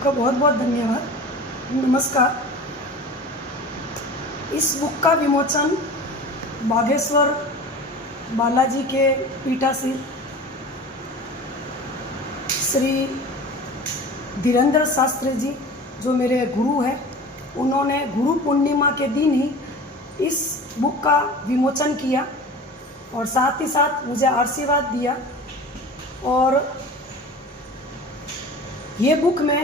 आपका बहुत बहुत धन्यवाद। नमस्कार। इस बुक का विमोचन बागेश्वर बालाजी के पीठासीन श्री धीरेन्द्र शास्त्री जी, जो मेरे गुरु हैं, उन्होंने गुरु पूर्णिमा के दिन ही इस बुक का विमोचन किया और साथ ही साथ मुझे आशीर्वाद दिया। और ये बुक मैं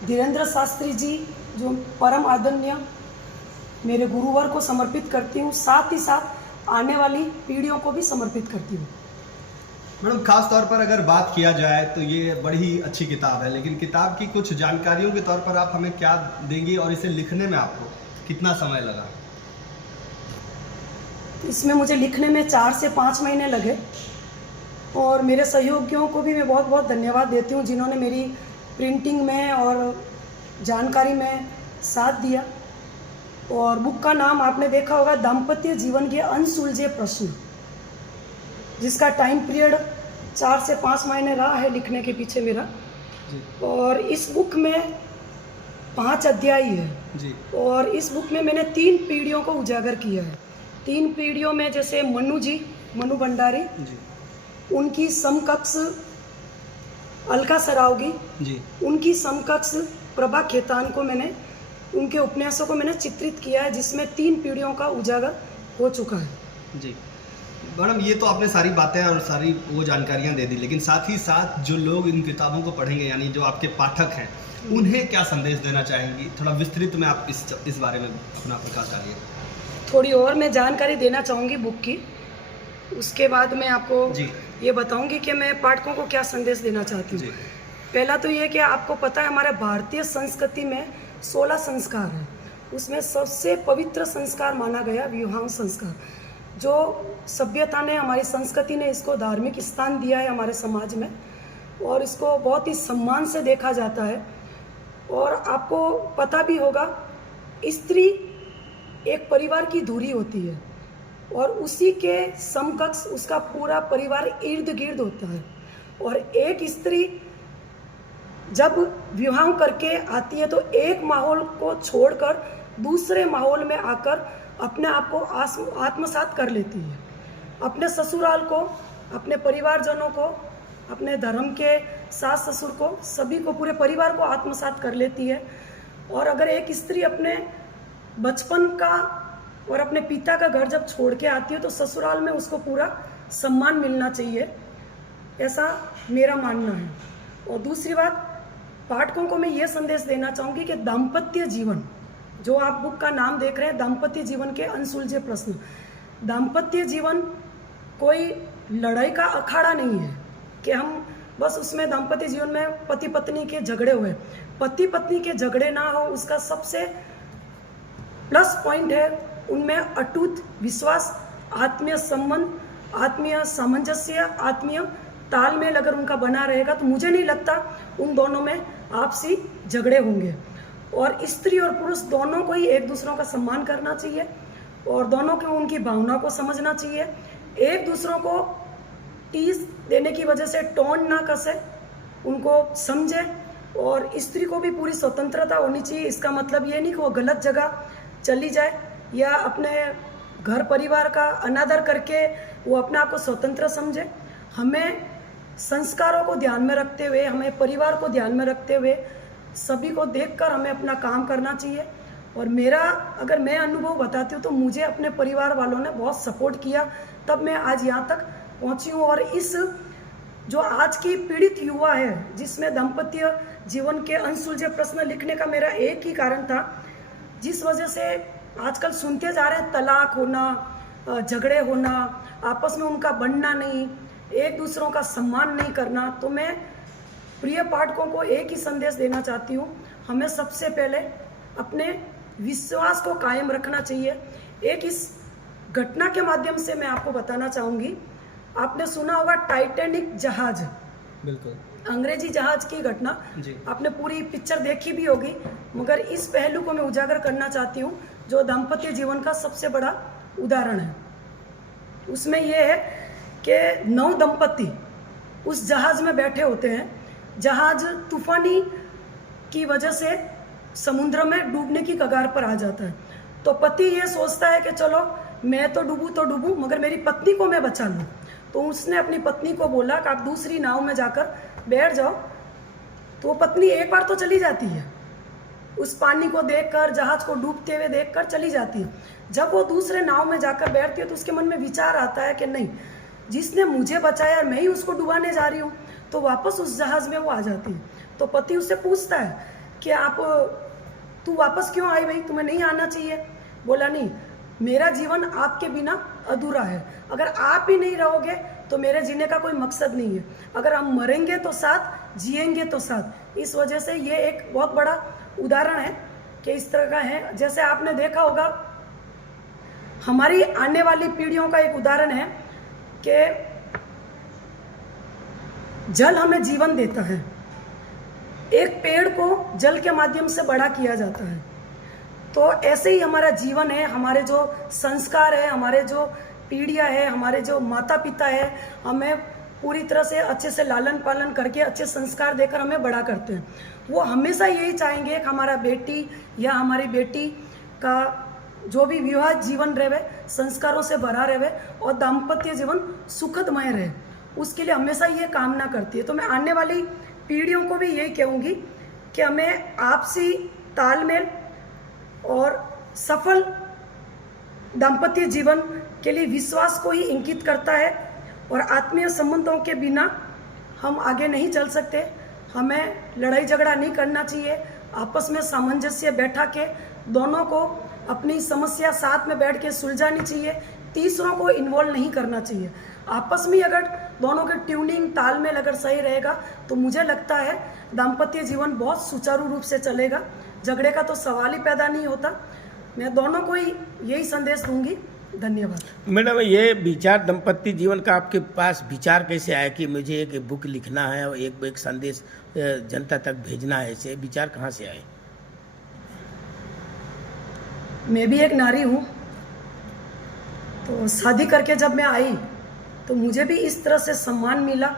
धीरेन्द्र शास्त्री जी, जो परम आदरणीय मेरे गुरुवर को समर्पित करती हूँ, साथ ही साथ आने वाली पीढ़ियों को भी समर्पित करती हूँ। मैडम, खास तौर पर अगर बात किया जाए तो ये बड़ी ही अच्छी किताब है, लेकिन किताब की कुछ जानकारियों के तौर पर आप हमें क्या देंगी और इसे लिखने में आपको कितना समय लगा? इसमें मुझे लिखने में 4 से 5 महीने लगे और मेरे सहयोगियों को भी मैं बहुत बहुत धन्यवाद देती हूँ, जिन्होंने मेरी प्रिंटिंग में और जानकारी में साथ दिया। और बुक का नाम आपने देखा होगा, दाम्पत्य जीवन के अनसुलझे प्रश्न, जिसका टाइम पीरियड 4 से 5 महीने रहा है लिखने के पीछे मेरा जी। और इस बुक में 5 अध्याय है जी। और इस बुक में मैंने 3 पीढ़ियों को उजागर किया है। 3 पीढ़ियों में जैसे मनु भंडारी जी। उनकी समकक्ष अलका सरावगी जी। उनकी समकक्ष प्रभा खेतान को मैंने, उनके उपन्यासों को मैंने चित्रित किया है, जिसमें 3 पीढ़ियों का उजागर हो चुका है। जी मैडम, ये तो आपने सारी बातें और सारी वो जानकारियाँ दे दी, लेकिन साथ ही साथ जो लोग इन किताबों को पढ़ेंगे, यानी जो आपके पाठक हैं, उन्हें क्या संदेश देना चाहेंगी? थोड़ा विस्तृत में आप इस बारे में अपना प्रकाश डालिए। थोड़ी और मैं जानकारी देना चाहूँगी बुक की, उसके बाद मैं आपको ये बताऊंगी कि मैं पाठकों को क्या संदेश देना चाहती हूँ। पहला तो ये कि आपको पता है, हमारे भारतीय संस्कृति में 16 संस्कार हैं। उसमें सबसे पवित्र संस्कार माना गया विवाह संस्कार, जो सभ्यता ने, हमारी संस्कृति ने इसको धार्मिक स्थान दिया है हमारे समाज में और इसको बहुत ही सम्मान से देखा जाता है। और आपको पता भी होगा, स्त्री एक परिवार की धुरी होती है और उसी के समकक्ष उसका पूरा परिवार इर्द गिर्द होता है। और एक स्त्री जब विवाह करके आती है तो एक माहौल को छोड़कर दूसरे माहौल में आकर अपने आप को आत्मसात कर लेती है। अपने ससुराल को, अपने परिवारजनों को, अपने धर्म के सास ससुर को, सभी को, पूरे परिवार को आत्मसात कर लेती है। और अगर एक स्त्री अपने बचपन का और अपने पिता का घर जब छोड़ के आती है तो ससुराल में उसको पूरा सम्मान मिलना चाहिए, ऐसा मेरा मानना है। और दूसरी बात, पाठकों को मैं ये संदेश देना चाहूँगी कि दाम्पत्य जीवन, जो आप बुक का नाम देख रहे हैं, दाम्पत्य जीवन के अनसुलझे प्रश्न, दाम्पत्य जीवन कोई लड़ाई का अखाड़ा नहीं है कि हम बस उसमें दाम्पत्य जीवन में पति पत्नी के झगड़े हुए। पति पत्नी के झगड़े ना हो, उसका सबसे प्लस पॉइंट है उनमें अटूट विश्वास, आत्मीय संबंध, आत्मीय सामंजस्य, आत्मीय तालमेल अगर उनका बना रहेगा तो मुझे नहीं लगता उन दोनों में आपसी झगड़े होंगे। और स्त्री और पुरुष दोनों को ही एक दूसरों का सम्मान करना चाहिए और दोनों को उनकी भावना को समझना चाहिए। एक दूसरों को टीज देने की वजह से टोन ना कसे, उनको समझे। और स्त्री को भी पूरी स्वतंत्रता होनी चाहिए। इसका मतलब ये नहीं कि वो गलत जगह चली जाए या अपने घर परिवार का अनादर करके वो अपने आप को स्वतंत्र समझे। हमें संस्कारों को ध्यान में रखते हुए, हमें परिवार को ध्यान में रखते हुए, सभी को देखकर हमें अपना काम करना चाहिए। और मेरा अगर मैं अनुभव बताती हूँ तो मुझे अपने परिवार वालों ने बहुत सपोर्ट किया, तब मैं आज यहाँ तक पहुँची हूँ। और इस जो आज की पीड़ित युवा है, जिसमें दाम्पत्य जीवन के अनसुलझे प्रश्न लिखने का मेरा एक ही कारण था, जिस वजह से आजकल सुनते जा रहे हैं तलाक होना, झगड़े होना, आपस में उनका बनना नहीं, एक दूसरों का सम्मान नहीं करना। तो मैं प्रिय पाठकों को एक ही संदेश देना चाहती हूँ, हमें सबसे पहले अपने विश्वास को कायम रखना चाहिए। एक इस घटना के माध्यम से मैं आपको बताना चाहूँगी, आपने सुना होगा टाइटैनिक जहाज, बिल्कुल अंग्रेजी जहाज की घटना, आपने पूरी पिक्चर देखी भी होगी, मगर इस पहलू को मैं उजागर करना चाहती हूँ जो दाम्पत्य जीवन का सबसे बड़ा उदाहरण है। उसमें यह है कि 9 दंपति उस जहाज में बैठे होते हैं। जहाज तूफानी की वजह से समुद्र में डूबने की कगार पर आ जाता है। तो पति ये सोचता है कि चलो मैं तो डूबूं मगर मेरी पत्नी को मैं बचा लूँ। तो उसने अपनी पत्नी को बोला कि आप दूसरी नाव में जाकर बैठ जाओ। तो वो पत्नी एक बार तो चली जाती है, उस पानी को देखकर, जहाज को डूबते हुए देखकर चली जाती है। जब वो दूसरे नाव में जाकर बैठती है तो उसके मन में विचार आता है कि नहीं, जिसने मुझे बचाया मैं ही उसको डुबाने जा रही हूँ। तो वापस उस जहाज में वो आ जाती है। तो पति उससे पूछता है कि तू वापस क्यों आई भाई, तुम्हें नहीं आना चाहिए। बोला नहीं, मेरा जीवन आपके बिना अधूरा है, अगर आप ही नहीं रहोगे तो मेरे जीने का कोई मकसद नहीं है। अगर हम मरेंगे तो साथ, जिएंगे तो साथ। इस वजह से ये एक बहुत बड़ा उदाहरण है कि इस तरह का है। जैसे आपने देखा होगा, हमारी आने वाली पीढ़ियों का एक उदाहरण है कि जल हमें जीवन देता है। एक पेड़ को जल के माध्यम से बड़ा किया जाता है। तो ऐसे ही हमारा जीवन है, हमारे जो संस्कार है, हमारे जो पीढ़ियाँ है, हमारे जो माता पिता है, हमें पूरी तरह से अच्छे से लालन पालन करके अच्छे संस्कार देकर हमें बड़ा करते हैं। वो हमेशा यही चाहेंगे कि हमारा बेटी या हमारी बेटी का जो भी विवाह जीवन रहे संस्कारों से भरा रहे और दाम्पत्य जीवन सुखदमय रहे, उसके लिए हमेशा ये कामना करती है। तो मैं आने वाली पीढ़ियों को भी यही कहूँगी कि हमें आपसी तालमेल और सफल दाम्पत्य जीवन के लिए विश्वास को ही इंगित करता है और आत्मीय संबंधों के बिना हम आगे नहीं चल सकते। हमें लड़ाई झगड़ा नहीं करना चाहिए, आपस में सामंजस्य बैठा के दोनों को अपनी समस्या साथ में बैठ के सुलझानी चाहिए, तीसरों को इन्वॉल्व नहीं करना चाहिए। आपस में अगर दोनों के ट्यूनिंग तालमेल अगर सही रहेगा तो मुझे लगता है दाम्पत्य जीवन बहुत सुचारू रूप से चलेगा, झगड़े का तो सवाल ही पैदा नहीं होता। मैं दोनों को ही यही संदेश दूंगी। धन्यवाद। मैडम, ये विचार दाम्पत्य जीवन का आपके पास विचार कैसे आया कि मुझे एक बुक लिखना है और एक संदेश जनता तक भेजना है, ऐसे विचार कहाँ से आए? मैं भी एक नारी हूँ, तो शादी करके जब मैं आई तो मुझे भी इस तरह से सम्मान मिला।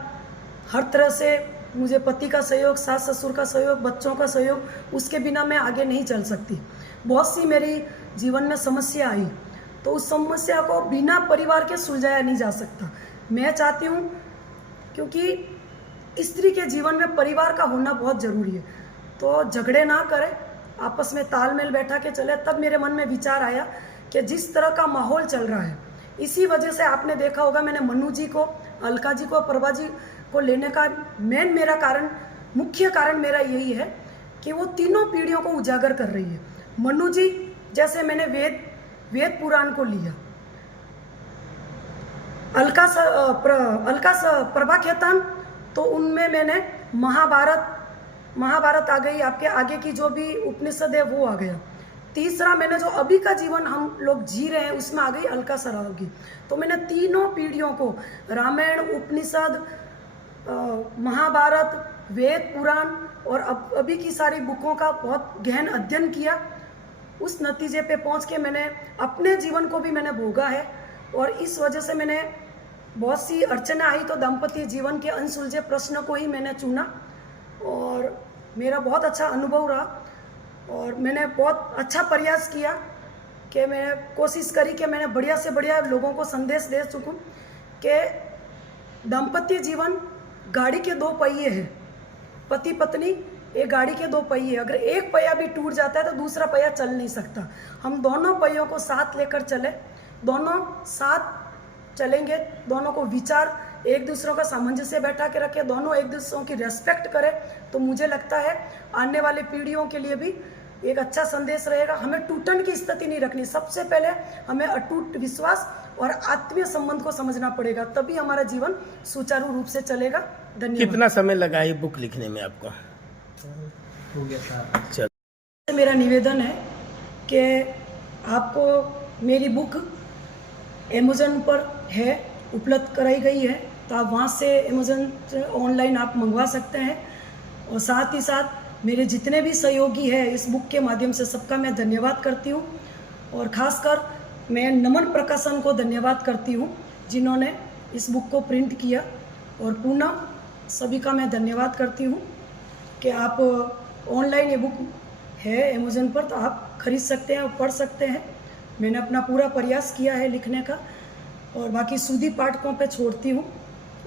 हर तरह से मुझे पति का सहयोग, सास ससुर का सहयोग, बच्चों का सहयोग, उसके बिना मैं आगे नहीं चल सकती। बहुत सी मेरी जीवन में समस्या आई, तो उस समस्या को बिना परिवार के सुलझाया नहीं जा सकता। मैं चाहती हूँ, क्योंकि स्त्री के जीवन में परिवार का होना बहुत ज़रूरी है, तो झगड़े ना करें, आपस में तालमेल बैठा के चले। तब मेरे मन में विचार आया कि जिस तरह का माहौल चल रहा है, इसी वजह से आपने देखा होगा मैंने मनु जी को, अलका जी को, प्रभा जी को लेने का मुख्य कारण मेरा यही है कि वो तीनों पीढ़ियों को उजागर कर रही है। मनु जी जैसे मैंने वेद पुराण को लिया, प्रभा खेतान तो उनमें मैंने महाभारत आ गई, आपके आगे की जो भी उपनिषद है वो आ गया। तीसरा मैंने जो अभी का जीवन हम लोग जी रहे हैं उसमें आ गई अलका सराव की। तो मैंने तीनों पीढ़ियों को रामायण, उपनिषद, महाभारत, वेद पुराण और अभी की सारी बुकों का बहुत गहन अध्ययन किया। उस नतीजे पे पहुंच के मैंने अपने जीवन को भी मैंने भोगा है और इस वजह से मैंने बहुत सी अड़चनें आई तो दाम्पत्य जीवन के अनसुलझे प्रश्न को ही मैंने चुना और मेरा बहुत अच्छा अनुभव रहा। और मैंने बहुत अच्छा प्रयास किया कि मैंने कोशिश करी कि मैंने बढ़िया से बढ़िया लोगों को संदेश दे सकूं कि दाम्पत्य जीवन गाड़ी के दो पहिए हैं। पति पत्नी एक गाड़ी के दो पहिए, अगर एक पहिया भी टूट जाता है तो दूसरा पहिया चल नहीं सकता। हम दोनों पहियों को साथ लेकर चले, दोनों साथ चलेंगे, दोनों को विचार एक दूसरों का सामंजस्य बैठा के रखे, दोनों एक दूसरों की रेस्पेक्ट करें, तो मुझे लगता है आने वाली पीढ़ियों के लिए भी एक अच्छा संदेश रहेगा। हमें टूटन की स्थिति नहीं रखनी, सबसे पहले हमें अटूट विश्वास और आत्मीय संबंध को समझना पड़ेगा, तभी हमारा जीवन सुचारू रूप से चलेगा। धन्यवाद। कितना समय लगा ये बुक लिखने में आपको? हो गया था। मेरा निवेदन है कि आपको मेरी बुक अमेज़न पर है, उपलब्ध कराई गई है, तो आप वहाँ से अमेज़न से ऑनलाइन आप मंगवा सकते हैं। और साथ ही साथ मेरे जितने भी सहयोगी हैं इस बुक के माध्यम से सबका मैं धन्यवाद करती हूँ और ख़ासकर मैं नमन प्रकाशन को धन्यवाद करती हूँ जिन्होंने इस बुक को प्रिंट किया। और पुनः सभी का मैं धन्यवाद करती हूँ कि आप ऑनलाइन ये बुक है अमेज़न पर, तो आप खरीद सकते हैं और पढ़ सकते हैं। मैंने अपना पूरा प्रयास किया है लिखने का, और बाकी सूदी पाठकों पे छोड़ती हूँ,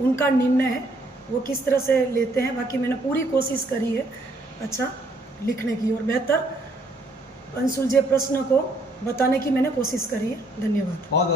उनका निर्णय है वो किस तरह से लेते हैं। बाकी मैंने पूरी कोशिश करी है अच्छा लिखने की, और बेहतर अनसुलझे प्रश्न को बताने की मैंने कोशिश करी है। धन्यवाद। बहुत